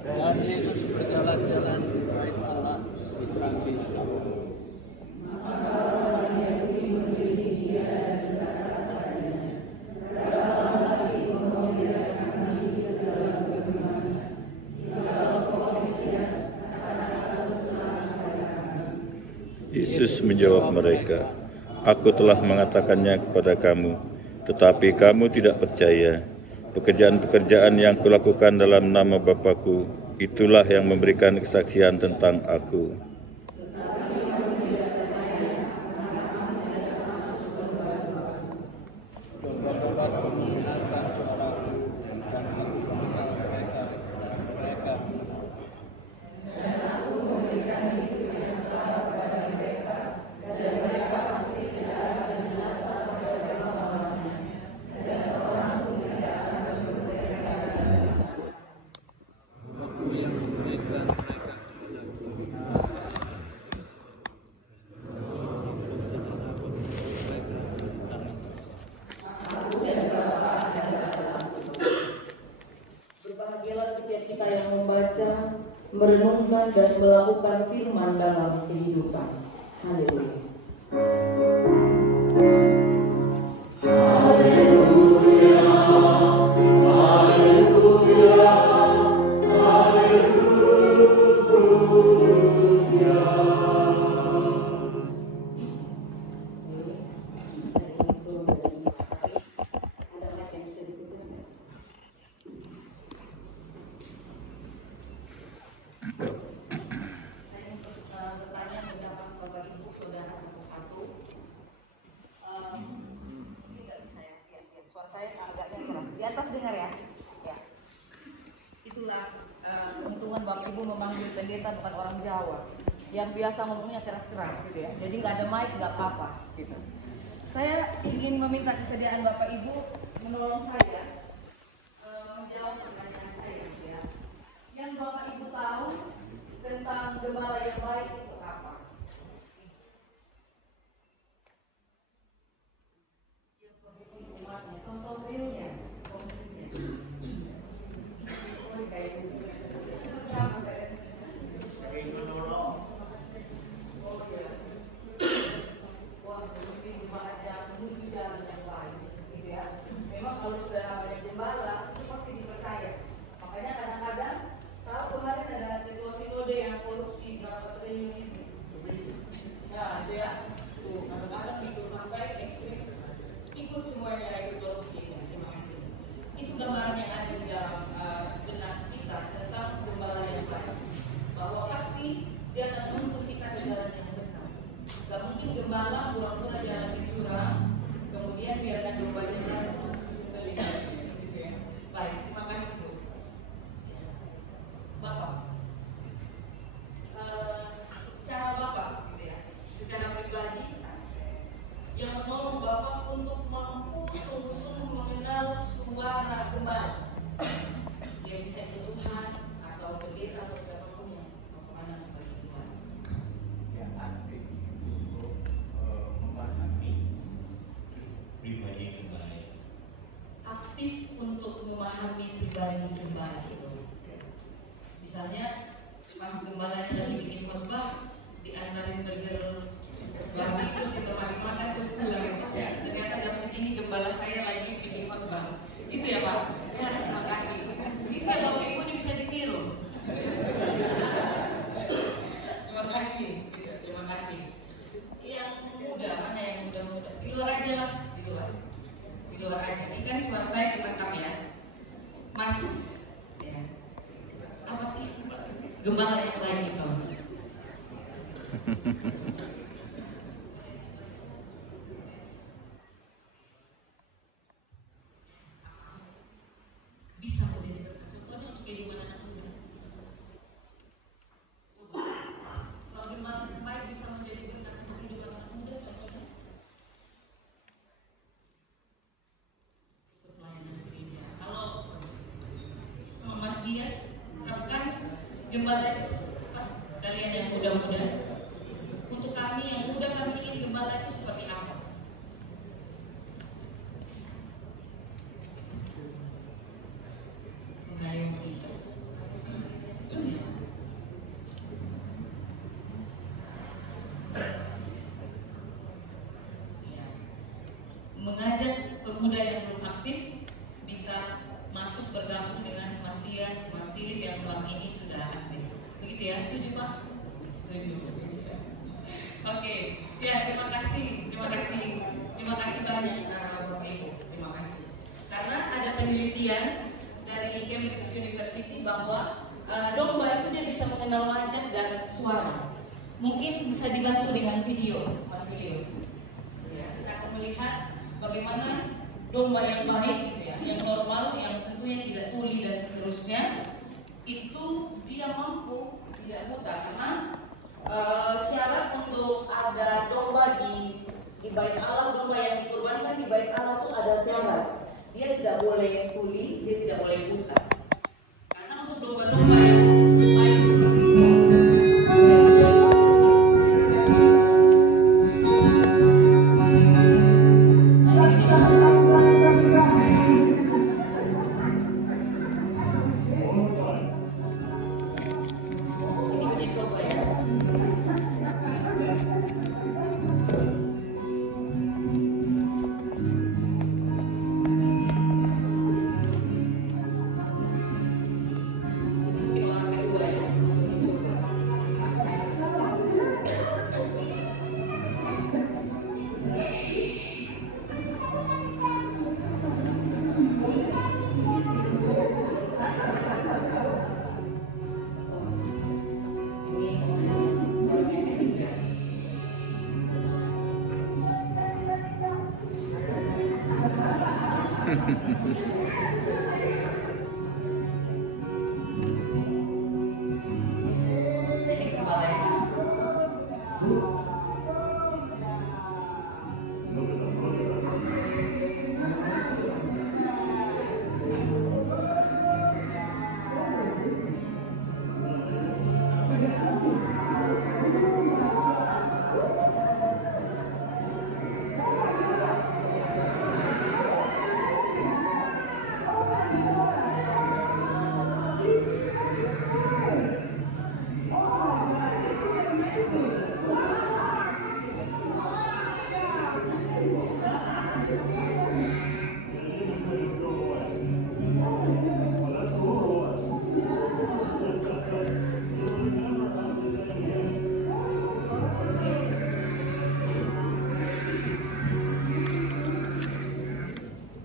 Dan Yesus berjalan-jalan di bait Allah di Israfil. Yesus menjawab mereka, "Aku telah mengatakannya kepada kamu, tetapi kamu tidak percaya. Pekerjaan-pekerjaan yang kulakukan dalam nama Bapa-Ku, itulah yang memberikan kesaksian tentang Aku." Merenungkan dan melakukan firman dalam kehidupan. Haleluya. Di atas dengar ya. Itulah keuntungan Bapak Ibu memanggil pendeta bukan orang Jawa yang biasa ngomongnya keras-keras gitu ya. Jadi nggak ada mic nggak apa-apa gitu. Saya ingin meminta kesediaan Bapak Ibu menolong saya menjawab pertanyaan saya gitu ya. Yang Bapak Ibu tahu tentang gembala yang baik itu apa? Contoh realnya. Memang kalau sudah namanya gembala itu pasti dipercaya. Makanya kadang-kadang tahu kemarin ada ketua sinode yang korupsi berapa triliun itu. Nah itu ya, tuh kadang-kadang itu sampai ekstrim ikut semuanya ikut korupsi. Ya, terima kasih. Itu gambaran yang ada di dalam benak kita tentang gembala yang baik. Bahwa pasti dia akan menuntut kita ke jalan yang benar. Gak mungkin gembala pura-pura jalan ke jurang, kemudian biarkan dombanya jalan untuk sekelilingnya, gitu ya. Baik, terima kasih Bu. Ya. Bapak, cara Bapak, gitu ya, secara pribadi, yang menolong Bapak untuk mampu sungguh-sungguh mengenal suara gembala. Dia bisa itu Tuhan atau pendeta atau siapapun yang memandang sebagai Tuhan. Yang aktif untuk memahami pribadi gembala itu. Aktif untuk memahami pribadi gembala itu. Misalnya pas gembalanya lagi bikin khotbah, diantarin burger babi terus ditemani makan terus pulang. Ternyata jam segini gembala saya lagi bikin khotbah. Gitu ya Pak? Ya, terima kasih. Begitu ya Bapak Ibu bisa ditiru. Terima kasih. Terima kasih. Yang muda, mana yang muda-muda? Di luar aja lah, di luar. Di luar aja. Ini kan suara saya ketangkap ya. Mas, ya. Apa sih gembala yang baik itu? Bisa menjadi contohnya untuk kehidupan anak muda. Kalau gembala baik bisa menjadi berkat untuk kehidupan anak muda, contohnya ikut pelayanan gereja. Kalau Mas Dias kan gembala itu pas kalian yang muda-muda. Untuk kami yang muda, kami ingin gembala itu seperti apa? mengajak pemuda yang belum aktif bisa masuk bergabung dengan Mas Dias, Mas Philip yang selama ini sudah aktif. Begitu ya, setuju Pak? Setuju. Oke, ya terima kasih banyak Bapak Ibu, terima kasih. Karena ada penelitian dari Cambridge University bahwa domba itu dia bisa mengenal wajah dan suara. Mungkin bisa dibantu dengan video, Mas Julius. Ya, kita akan melihat bagaimana domba yang baik gitu ya, yang normal, yang tentunya tidak tuli dan seterusnya, itu dia mampu tidak buta karena syarat untuk ada domba di bait Allah, domba yang dikurbankan di bait Allah itu ada syarat. Dia tidak boleh tuli, dia tidak boleh buta. Karena untuk domba-domba yang baik seperti itu, ini uji coba ya. Ini mungkin orang kedua ya, uji coba. Ini orang yang ketiga. Ini kepala yang asli.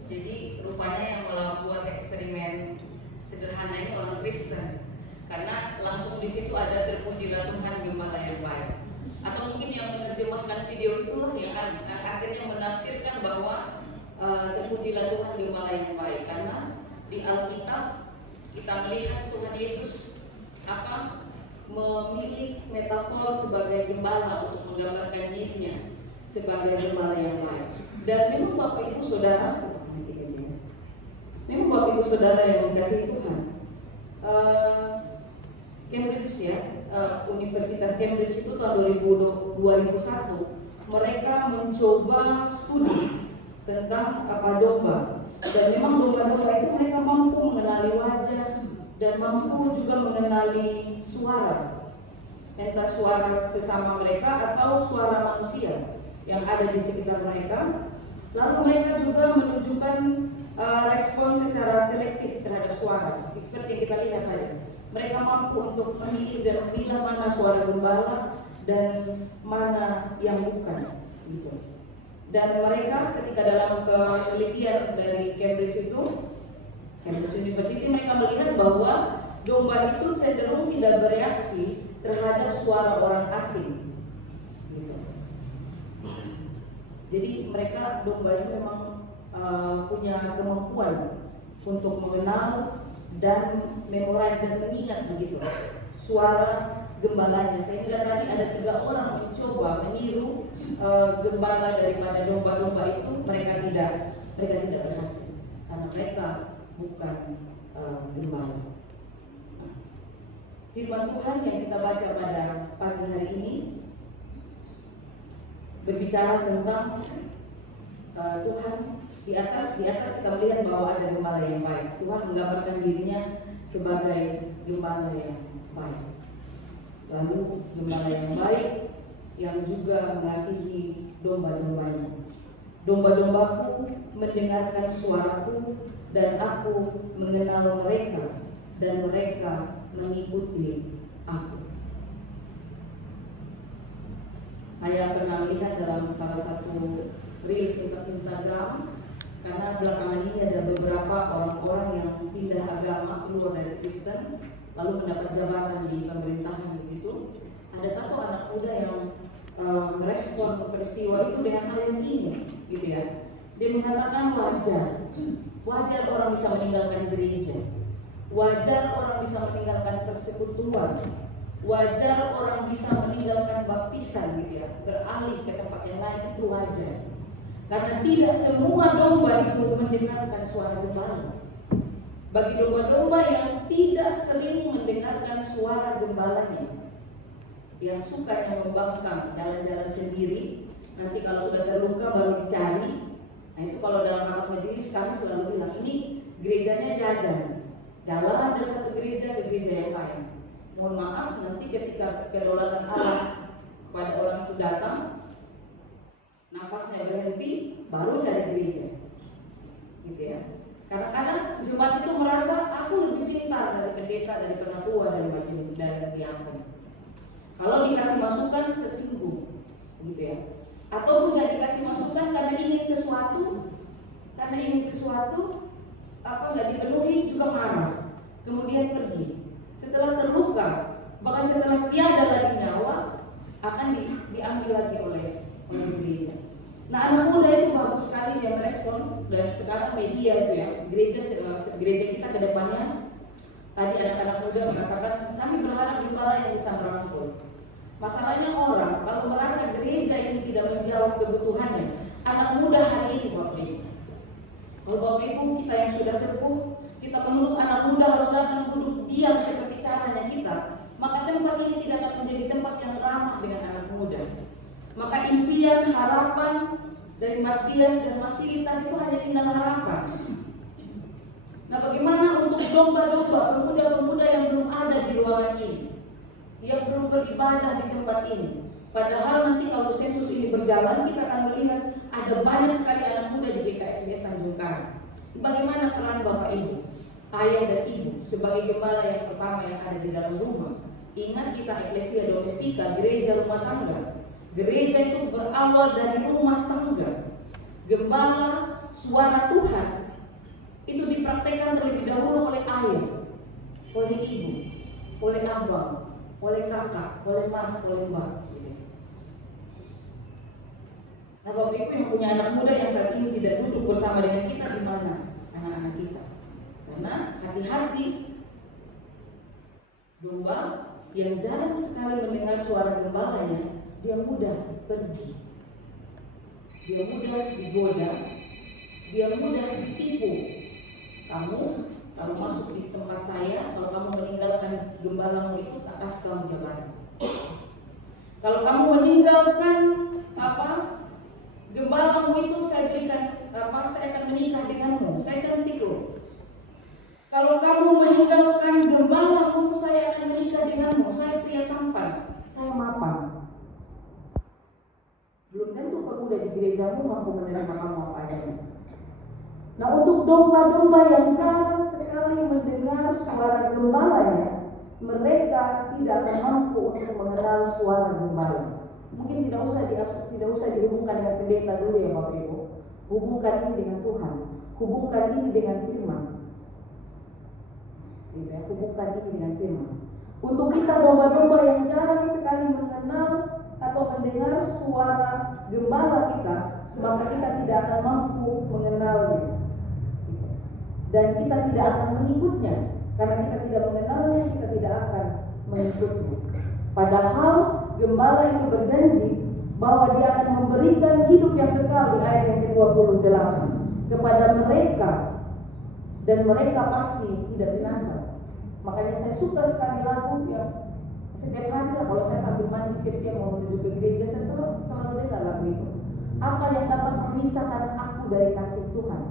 Jadi rupanya yang membuat eksperimen sederhana ini orang Kristen, karena langsung di situ ada terpujilah Tuhan gembala yang baik. Atau mungkin yang menerjemahkan video itu yang akhirnya menafsirkan bahwa terpujilah Tuhan gembala yang baik, karena di Alkitab kita melihat Tuhan Yesus memilih metafor sebagai gembala untuk menggambarkan dirinya sebagai gembala yang baik. Dan memang Bapak Ibu Saudara, yang dikasihi Tuhan, Cambridge ya, Universitas Cambridge itu tahun 2001 mereka mencoba studi tentang domba, dan memang domba-domba itu mereka mampu mengenali wajah dan mampu juga mengenali suara, entah suara sesama mereka atau suara manusia yang ada di sekitar mereka. Lalu mereka juga menunjukkan respon secara selektif terhadap suara. Seperti yang kita lihat tadi, mereka mampu untuk memilih dan memilah mana suara gembala dan mana yang bukan, gitu. Dan mereka ketika dalam penelitian dari Cambridge University, mereka melihat bahwa domba itu cenderung tidak bereaksi terhadap suara orang asing, gitu. Jadi mereka domba itu memang punya kemampuan untuk mengenal dan memorize dan mengingat begitu suara gembalanya, sehingga tadi ada 3 orang mencoba meniru gembala daripada domba-domba itu, mereka tidak berhasil karena mereka bukan gembala. Firman Tuhan yang kita baca pada pagi hari ini berbicara tentang Tuhan di atas kita melihat bahwa ada gembala yang baik. Tuhan menggambarkan dirinya sebagai gembala yang baik. Lalu gembala yang baik yang juga mengasihi domba-dombanya. Domba-dombaku mendengarkan suaraku, dan aku mengenal mereka, dan mereka mengikuti aku. Saya pernah melihat dalam salah satu reels untuk Instagram, karena belakangan ini ada beberapa orang-orang yang pindah agama keluar dari Kristen lalu mendapat jabatan di pemerintahan begitu. Ada satu anak muda yang merespon peristiwa itu dengan ayat ini, gitu ya. Dia mengatakan wajar orang bisa meninggalkan gereja, wajar orang bisa meninggalkan persekutuan, wajar orang bisa meninggalkan baptisan, gitu ya, beralih ke tempat yang lain, itu wajar. Karena tidak semua domba itu mendengarkan suara gembala. Bagi domba-domba yang tidak sering mendengarkan suara gembalanya, yang suka yang membangkang, jalan-jalan sendiri, nanti kalau sudah terluka baru dicari. Nah itu kalau dalam rapat majelis kami selalu bilang, ini gerejanya jajan, jalan dari satu gereja ke gereja yang lain. Mohon maaf, nanti ketika kedaulatan Allah kepada orang itu datang, nafasnya berhenti, baru cari gereja, gitu ya. Kadang-kadang jemaat itu merasa aku lebih pintar dari pendeta, dari penatua, dari majelis, dari diakon. Kalau dikasih masukan tersinggung, gitu ya. Ataupun nggak dikasih masukan karena ingin sesuatu, nggak dipenuhi juga marah, kemudian pergi. Setelah terluka, bahkan setelah tiada lagi nyawa, akan diambil lagi oleh gereja. Nah, anak muda itu bagus sekali dia merespon, dan sekarang media itu ya, gereja kita ke depannya. Tadi anak-anak muda mengatakan kami berharap gembala yang bisa merangkul. Masalahnya orang kalau merasa gereja ini tidak menjawab kebutuhannya, anak muda hari ini Bapak Ibu. Kalau Bapak Ibu kita yang sudah sepuh, kita menuntut anak muda harus datang duduk diam seperti caranya kita, maka tempat ini tidak akan menjadi tempat yang ramah dengan anak muda. Maka impian, harapan dari Mas Dias dan Mas Filita itu hanya tinggal harapan. Nah, bagaimana untuk domba-domba, pemuda-pemuda yang belum ada di ruangan ini, yang belum beribadah di tempat ini? Padahal nanti kalau sensus ini berjalan, kita akan melihat ada banyak sekali anak muda di GKSBS Tanjung Karang. Bagaimana peran Bapak Ibu, ayah dan ibu sebagai gembala yang pertama yang ada di dalam rumah? Ingat, kita eklesia domestika, gereja rumah tangga. Gereja itu berawal dari rumah tangga. Gembala, suara Tuhan itu dipraktekkan terlebih dahulu oleh ayah, oleh ibu, oleh abang, oleh kakak, oleh mas, oleh mbak. Nah, Bapak Ibu yang punya anak muda yang saat ini tidak duduk bersama dengan kita, di mana anak-anak kita? Karena hati-hati, domba yang jarang sekali mendengar suara gembalanya, dia mudah pergi, dia mudah digoda, dia mudah ditipu. Kamu kalau masuk di tempat saya, kalau kamu meninggalkan gembalamu itu, tak kasih kamu jabatan. Kalau kamu meninggalkan gembalamu itu, saya berikan saya akan menikah denganmu, saya cantik loh. Kalau kamu meninggalkan gembalamu, saya akan menikah denganmu, saya pria tampan, saya mapan. Belum tentu pemuda di gerejamu mampu menerima kamu apa adanya. Nah, untuk domba-domba yang jarang sekali mendengar suara gembalanya, mereka tidak akan mampu untuk mengenal suara gembala. Mungkin tidak usah dihubungkan dengan pendeta dulu ya Bapak Ibu. Hubungkan ini dengan Tuhan, hubungkan ini dengan firman. Hubungkan ini dengan firman. Untuk kita domba-domba yang jarang sekali mengenal atau mendengar suara gembala kita, maka kita tidak akan mampu mengenalnya, dan kita tidak akan mengikutnya. Karena kita tidak mengenalnya, kita tidak akan mengikutnya. Padahal gembala itu berjanji bahwa dia akan memberikan hidup yang kekal di ayat yang ke-28 kepada mereka, dan mereka pasti tidak binasa. Makanya saya suka sekali lagu yang setiap hari lah, kalau saya sambil mandi siap-siap mau menuju ke gereja, saya selalu dengar lagu itu. Apa yang dapat memisahkan aku dari kasih Tuhan?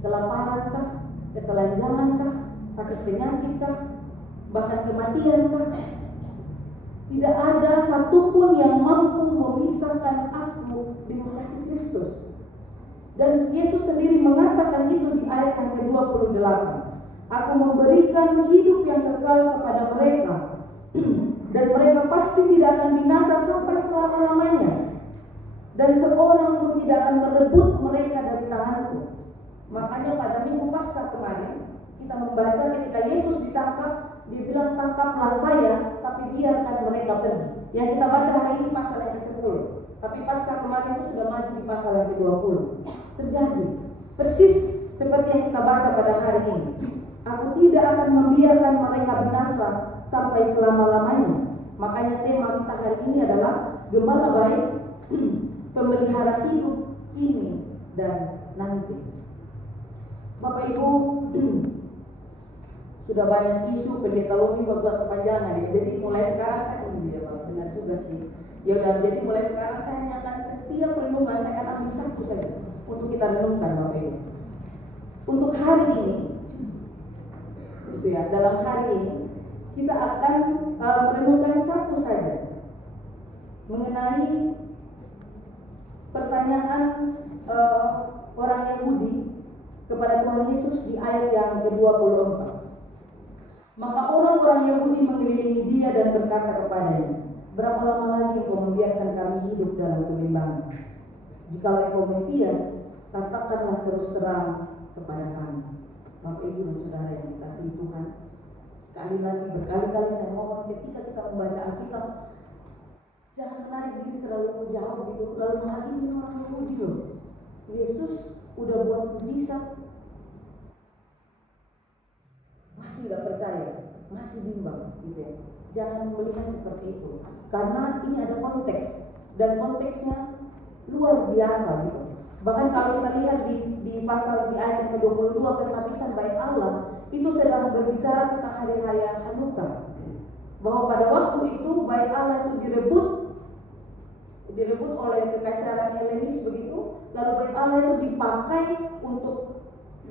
Kelaparankah? Ketelanjangankah? Sakit penyakitkah? Bahkan kematiankah? Tidak ada satupun yang mampu memisahkan aku dengan kasih Kristus. Dan Yesus sendiri mengatakan itu di ayat yang ke-28. Aku memberikan hidup yang kekal kepada mereka, dan mereka pasti tidak akan binasa sampai selama-lamanya. Dan seorang pun tidak akan merebut mereka dari tanganku. Makanya pada minggu Paskah kemarin kita membaca ketika Yesus ditangkap, dia bilang, tangkaplah saya, tapi biarkan mereka pergi. Yang kita baca hari ini pasal yang ke-10, tapi Paskah kemarin itu sudah maju di pasal yang ke-20. Terjadi persis seperti yang kita baca pada hari ini. Aku tidak akan membiarkan mereka binasa sampai selama-lamanya. Makanya tema kita hari ini adalah Gembala Baik, pemelihara hidup kini dan nanti. Bapak Ibu, sudah banyak isu pendeta Lomi buat kepanjangan ya. Jadi mulai sekarang saya benar juga sih. Ya udah, jadi mulai sekarang saya hanya akan setiap renungan saya akan ambil satu saja untuk kita renungkan Bapak Ibu. Untuk hari ini, gitu ya, dalam hari ini kita akan merenungkan satu saja mengenai pertanyaan orang Yahudi kepada Tuhan Yesus di ayat yang ke-24. Maka orang-orang Yahudi mengelilingi dia dan berkata kepadanya, berapa lama lagi kau membiarkan kami hidup dalam kebimbangan? Jikalau engkau Mesias, katakanlah terus terang kepada kami. Bapak Ibu dan Saudara yang dikasihi Tuhan, sekali lagi berkali-kali saya mohon ketika kita membaca Alkitab, jangan menarik diri terlalu jauh gitu, lalu menghakimi orang Yahudi loh. Yesus udah buat mujizat, masih gak percaya, masih bimbang gitu ya. Jangan melihat seperti itu, karena ini ada konteks, dan konteksnya luar biasa gitu. Bahkan kalau kita lihat di pasal di ayat yang ke-22, penghabisan bait Allah, itu sedang berbicara tentang hari raya Hanukkah, bahwa pada waktu itu bait Allah itu direbut oleh kekaisaran Helenis begitu, lalu bait Allah itu dipakai untuk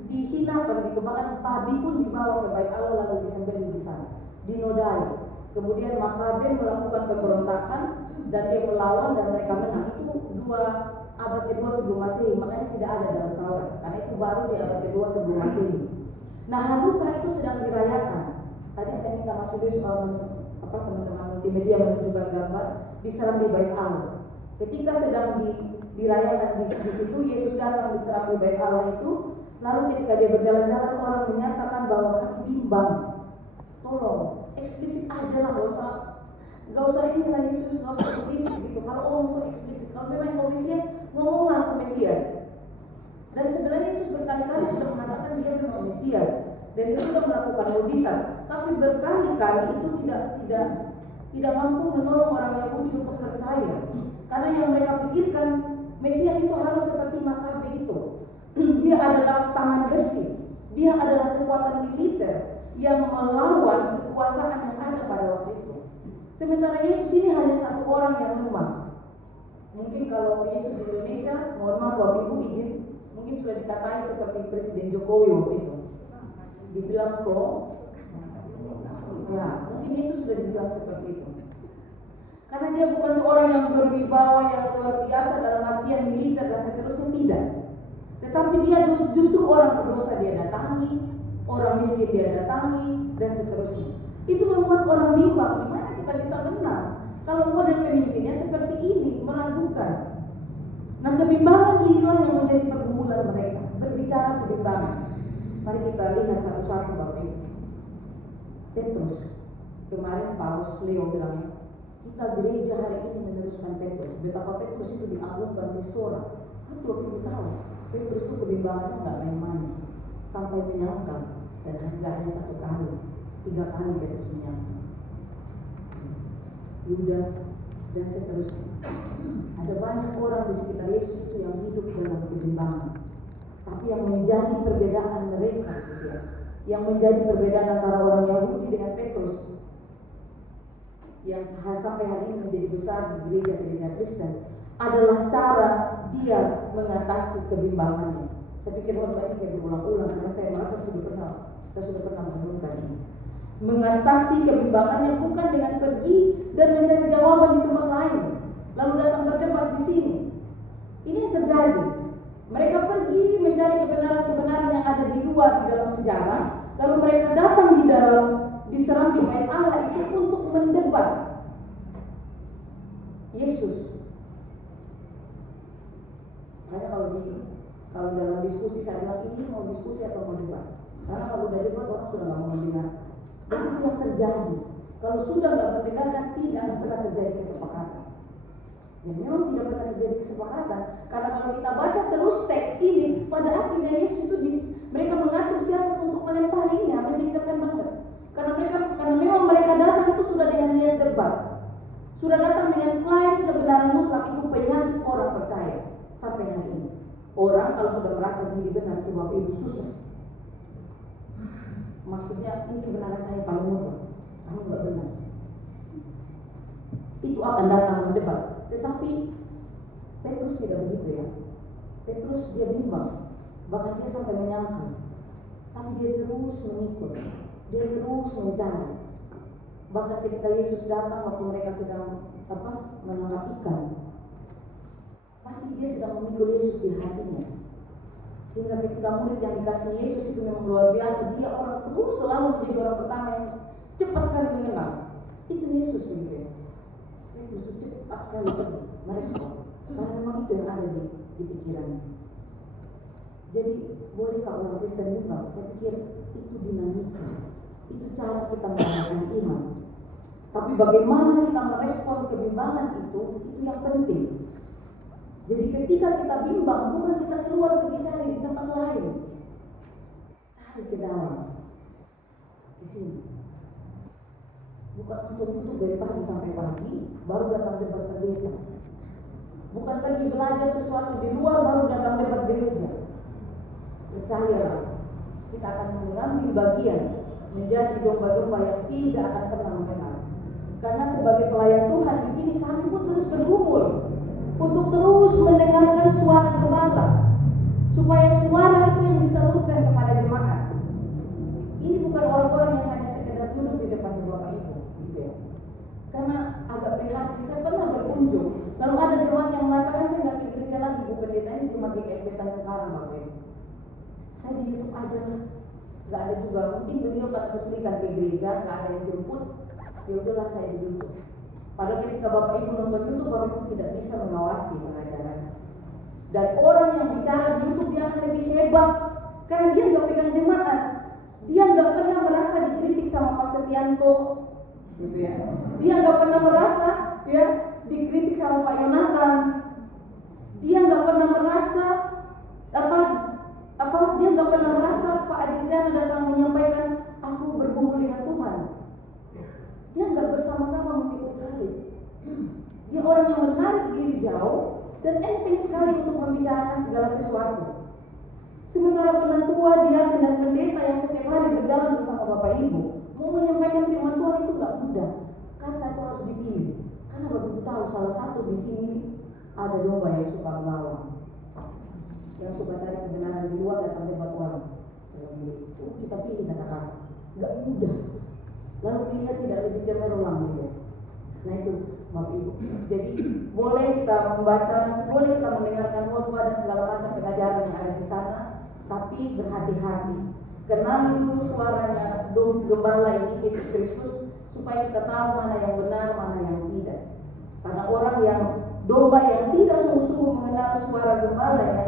dihinakan gitu, bahkan babi pun dibawa ke bait Allah lalu disembelih di sana, dinodai. Kemudian Makabe melakukan pemberontakan dan dia melawan dan mereka menang. Itu abad kedua sebelum Masehi, makanya tidak ada dalam Taurat, karena itu baru di abad kedua sebelum Masehi. Nah, Hanukkah itu sedang dirayakan. Tadi saya minta Mas Yudi teman-teman multimedia menunjukkan gambar di Serambi Bait Allah. Ketika sedang dirayakan di situ, Yesus datang di Serambi Bait Allah itu. Lalu ketika dia berjalan-jalan, orang menyatakan bahwa kami bimbang. Tolong, eksplisit aja lah, gak usah inilah Yesus, gak usah eksplisit gitu. Kalau ngomong tuh eksplisit, kalau memang kau Mesias, ngomonglah kau Mesias. Dan sebenarnya Yesus berkali-kali sudah mengatakan dia memang Mesias, dan dia sudah melakukan mujizat. Tapi berkali-kali itu tidak mampu menolong orang Yahudi untuk percaya, karena yang mereka pikirkan Mesias itu harus seperti Makabe itu. Dia adalah tangan besi, dia adalah kekuatan militer yang melawan kekuasaan yang ada pada waktu itu. Sementara Yesus ini hanya satu orang yang lemah. Mungkin kalau Yesus di Indonesia, mohon maaf Bapak Ibu izin, mungkin sudah dikatai seperti Presiden Jokowi waktu itu. Dibilang pro, ya mungkin Yesus sudah dibilang seperti itu. Karena dia bukan seorang yang berwibawa, yang luar biasa dalam artian militer dan seterusnya, tidak. Tetapi dia justru orang berdosa dia datangi, orang miskin dia datangi, dan seterusnya. Itu membuat orang bimbang, gimana kita bisa menang kalau model pemimpinnya seperti ini, meragukan. Nah, kebimbangan inilah yang menjadi pergumulan mereka. Berbicara kebimbangan, mari kita lihat satu-satu Bapak Ibu. Petrus, kemarin Paus Leo bilang, kita gereja hari ini meneruskan Petrus. Betapa Petrus itu diagungkan, disorak. Tapi Bapak Ibu tahu, Petrus itu kebimbangannya nggak main-main, sampai menyangkal, dan hanya satu kali, 3 kali Petrus menyangkal. Yudas dan seterusnya. Ada banyak orang di sekitar Yesus itu yang hidup dalam kebimbangan. Tapi yang menjadi perbedaan mereka, gitu ya, yang menjadi perbedaan antara orang Yahudi dengan Petrus, yang sampai hari ini menjadi besar di gereja-gereja Kristen, adalah cara dia mengatasi kebimbangannya. Saya pikir khotbah ini kayak berulang-ulang karena saya merasa kita sudah pernah merenungkan ini. Mengatasi kebimbangannya bukan dengan pergi dan mencari jawaban di tempat lain, lalu datang berdebat di sini. Ini yang terjadi. Mereka pergi mencari kebenaran-kebenaran yang ada di luar di dalam sejarah, lalu mereka datang di serambi bait Allah itu untuk mendebat Yesus. Makanya kalau dalam diskusi saya bilang ini mau diskusi atau mau debat. Karena kalau udah debat orang sudah nggak mau mendengar. Dan itu yang terjadi. Kalau sudah nggak mendengarkan tidak akan pernah terjadi kesepakatan. Dan memang tidak pernah terjadi kesepakatan. Karena kalau kita baca terus teks ini, pada akhirnya Yesus itu mereka mengatur siasat untuk melemparinya, menjengkelkan banget. Karena memang mereka datang itu sudah dengan niat debat. Sudah datang dengan klaim kebenaran mutlak, itu penyakit orang percaya sampai hari ini. Orang kalau sudah merasa diri benar itu Bapak Ibu susah. Maksudnya ini kebenaran saya paling mutlak, kamu nggak benar. Itu akan datang mendebat. Tetapi Petrus tidak begitu ya. Petrus dia bimbang, bahkan dia sampai menyangkal. Tapi dia terus mengikut, dia terus mencari. Bahkan ketika Yesus datang waktu mereka sedang menangkap ikan, pasti dia sedang memikul Yesus di hatinya. Sehingga ketika murid yang dikasih Yesus itu memang luar biasa, dia orang terus selalu menjadi orang pertama yang cepat sekali mengenal. Itu Yesus begitu ya. Yesus itu cepat sekali pergi merespon, karena memang itu yang ada di pikirannya. Jadi bolehkah orang Kristen bimbang? Saya pikir itu dinamika, itu cara kita menggunakan iman. Tapi bagaimana kita merespon kebimbangan itu yang penting. Jadi ketika kita bimbang, bukan kita keluar pergi cari di tempat lain, cari ke dalam, di sini. Bukan untuk dari pagi sampai pagi, baru datang debat pendeta. Bukan pergi belajar sesuatu di luar, baru datang debat gereja. Percayalah, kita akan mengambil bagian menjadi domba-domba yang tidak akan pernah mengenal. Karena sebagai pelayan Tuhan di sini kami pun terus bergumul untuk terus mendengarkan suara gembala, supaya suara itu yang disalurkan kepada jemaat. Ini bukan orang-orang yang hanya sekedar duduk di depan Bapak Ibu, gitu ya. Karena agak prihatin, saya pernah berkunjung, lalu ada jemaat yang mengatakan saya nggak ke gereja lagi, Bu Pendeta, ini jemaat di GSP Tanjung Karang, Bapak Ibu. Saya di YouTube aja lah, nggak ada juga. Mungkin beliau karena kesulitan ke gereja, nggak ada yang jemput, ya udahlah saya di YouTube. Padahal ketika Bapak Ibu nonton YouTube, Bapak Ibu tidak bisa mengawasi pengajaran. Dan orang yang bicara di YouTube dia akan lebih hebat, karena dia nggak pegang jemaat. Dia nggak pernah merasa dikritik sama Pak Setianto, gitu ya. Dia nggak pernah merasa ya dikritik sama Pak Yonatan. Dia nggak pernah merasa dia nggak pernah merasa Pak Adriana datang menyampaikan aku bergumul dengan Tuhan. Dia nggak bersama-sama memikul salib. Dia orang yang menarik diri jauh dan enteng sekali untuk membicarakan segala sesuatu. Sementara penentua dia dan pendeta yang setiap hari berjalan bersama Bapak Ibu mau menyampaikan firman Tuhan itu nggak mudah. Kata itu harus dipilih. Karena Bapak Ibu tahu salah satu di sini ada domba yang suka melawan, yang suka cari kebenaran di luar datang debat orang. Itu kita pilih kata-kata, nggak mudah. Lalu kita tidak lebih cemerlang gitu. Nah itu Bapak Ibu. Jadi boleh kita membaca, boleh kita mendengarkan khotbah dan segala macam pengajaran yang ada di sana, tapi berhati-hati. Kenali dulu suaranya gembala ini, Yesus Kristus, supaya kita tahu mana yang benar, mana yang tidak. Karena orang yang domba yang tidak sungguh-sungguh mengenal suara gembala ya,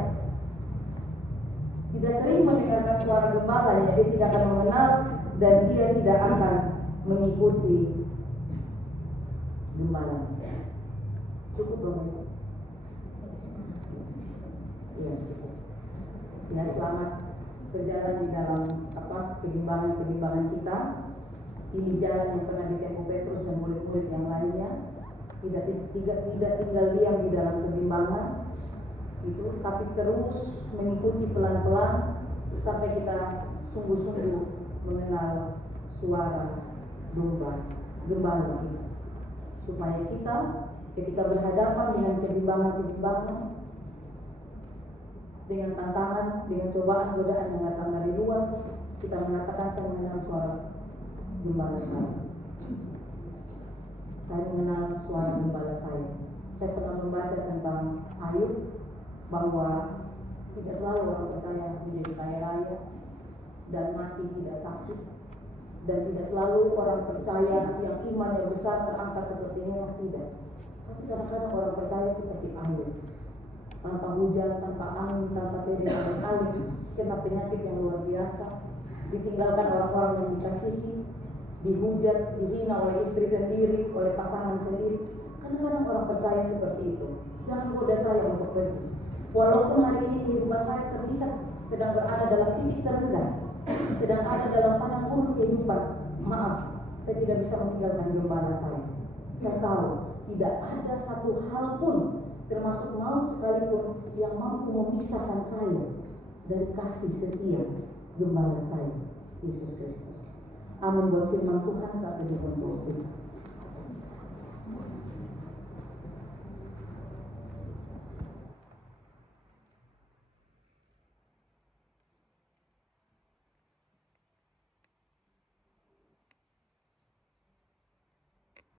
tidak sering mendengarkan suara gembala ya, dia tidak akan mengenal dan dia tidak akan mengikuti gembala. Cukup dong. Iya cukup. Ya selamat berjalan di dalam kebimbangan kita. Ini jalan yang pernah ditempuh Petrus dan murid-murid yang lainnya. Tidak tinggal diam di dalam kebimbangan itu, tapi terus mengikuti pelan-pelan sampai kita sungguh-sungguh mengenal suara gembala kita, supaya kita ketika berhadapan dengan kebimbangan, dengan tantangan, dengan cobaan godaan yang datang dari luar, kita mengatakan saya mengenal suara gembala saya. Saya mengenal suara gembala saya. Saya pernah membaca tentang Ayub bahwa Tidak selalu orang percaya menjadi kaya raya dan mati tidak sakit. Dan tidak selalu orang percaya yang imannya besar terangkat seperti Noah, tidak. Tapi kadang-kadang orang percaya seperti air, tanpa hujan, tanpa angin, tanpa tedengan angin, kena penyakit yang luar biasa, ditinggalkan orang-orang yang dikasihi, dihujat, dihina oleh istri sendiri, oleh pasangan sendiri. Kadang-kadang orang percaya seperti itu. Jangan goda saya untuk pergi. Walaupun hari ini kehidupan saya terlihat sedang berada dalam titik terendah, sedang ada dalam padang gurun kehidupan, maaf, saya tidak bisa meninggalkan gembala saya. Saya tahu tidak ada satu hal pun, termasuk maut sekalipun, yang mampu memisahkan saya dari kasih setia gembala saya, Yesus Kristus. Amin buat firman Tuhan saat ini untuk kita.